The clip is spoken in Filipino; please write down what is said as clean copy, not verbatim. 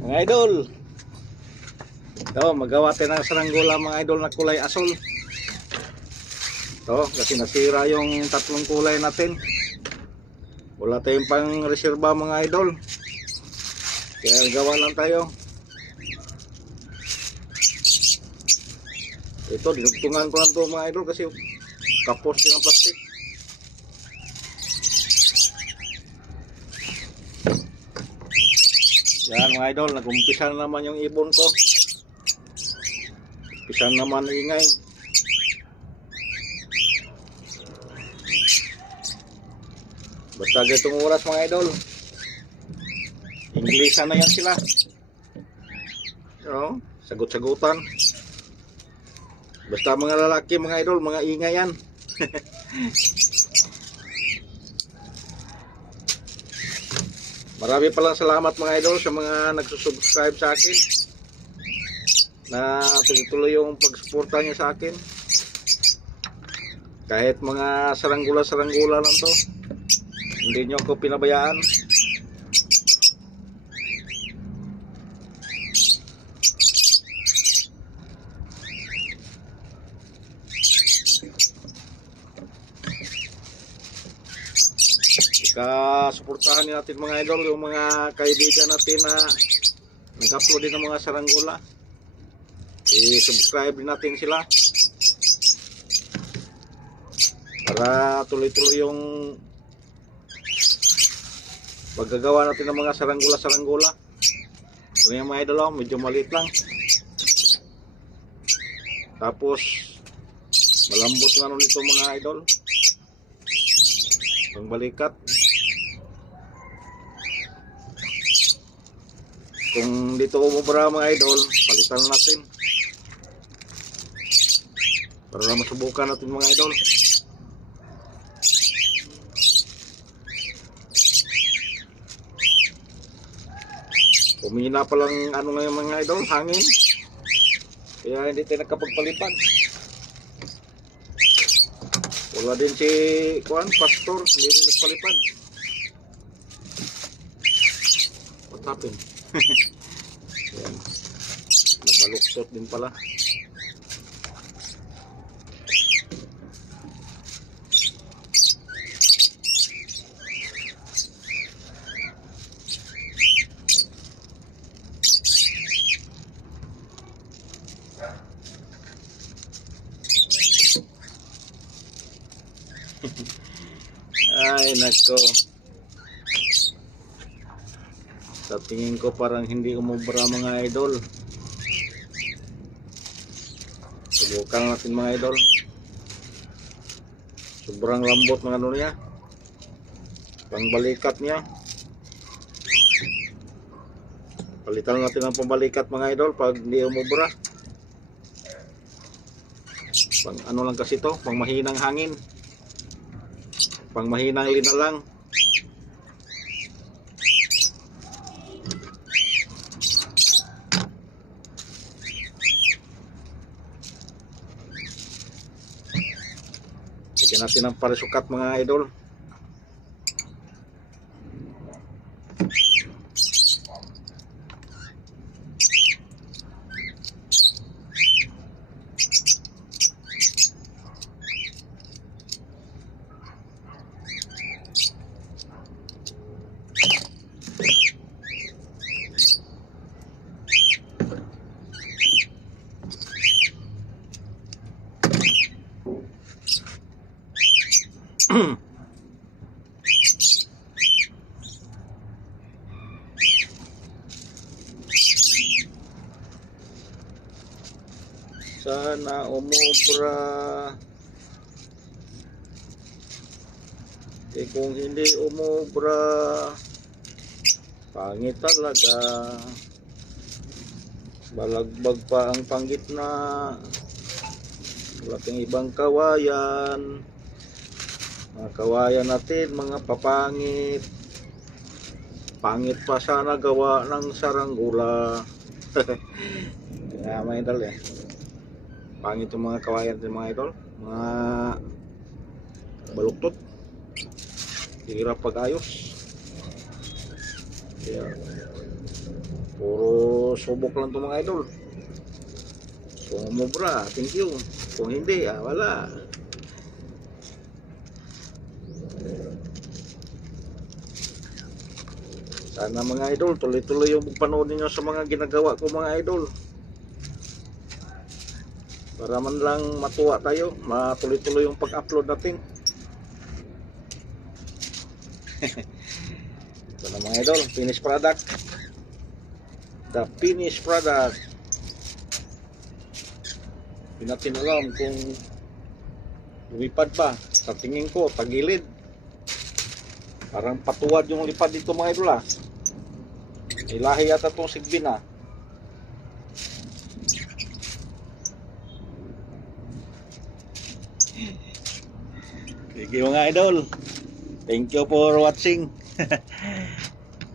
Mga idol, ito, magawa tayo ng saranggola mga idol na kulay asol. Ito, kasi nasira yung tatlong kulay natin. Wala tayong pang reserba mga idol, kaya gawa lang tayo. Ito, dinugtungan ko lang ito mga idol kasi kapos din ang plastic. Yan mga idol, nag-umpisa na naman yung ibon ko. Umpisa naman ingay. Basta ganitong oras mga idol, Inglesan na yan sila. So, sagot-sagutan. Basta mga lalaki mga idol, mga ingay yan. Marami palang salamat mga idol sa mga nagsusubscribe sa akin, na tuloy-tuloy yung pagsuporta niyo sa akin. Kahit mga saranggola lang to, hindi nyo ako pinabayaan. Suportahan natin mga idol yung mga kaibigan natin na nag-upload din ng mga saranggola. I-subscribe din natin sila para tuloy-tuloy yung paggagawa natin ng mga saranggola. Ito yung mga idol, medyo maliit lang, tapos malambot nga nun ito mga idol, pangbalikat. Kung dito umubra mga idol, palitan natin para masubukan natin mga idol. Kumina pa lang ano ngayon mga idol, hangin, kaya hindi tayo nakapagpalipad. Wala din si Pastor, hindi rin nagpalipad. What happened? Ayan, nabaluktot din pala. Ay nako, sa tingin ko parang hindi umubra mga idol. Subukan natin mga idol. Sobrang lambot mga ano niya, pangbalikat niya. Palitan natin ang pambalikat mga idol pag hindi umubra. Pang ano lang kasi to, pang mahinang hangin, pang mahinang lina lang. Lagyan natin ng parisukat mga idol. Sana umubra. Kung hindi umubra, pangit talaga. Balagbag pa ang panggitna, wala kang ibang kawayan. Mga kawayan natin mga papangit. Pangit pa sana gawa ng saranggola. Kaya mga idol pangit yung mga kawayan natin mga idol, mga baluktot, hirap pag-ayos. Kaya Puro subok lang to mga idol. Kung umubra, thank you. Kung hindi, wala. Sana mga idol, tuloy-tuloy yung panood ninyo sa mga ginagawa ko mga idol. Para man lang matuwa tayo, matuloy-tuloy yung pag-upload natin. Ito na mga idol, finished product. The finished product. Hindi natin alam kung lumipad ba. Sa tingin ko, tagilid. Parang patuwad yung lipad dito mga idol Ilahi yata itong sigbin Sige mga idol. Thank you for watching.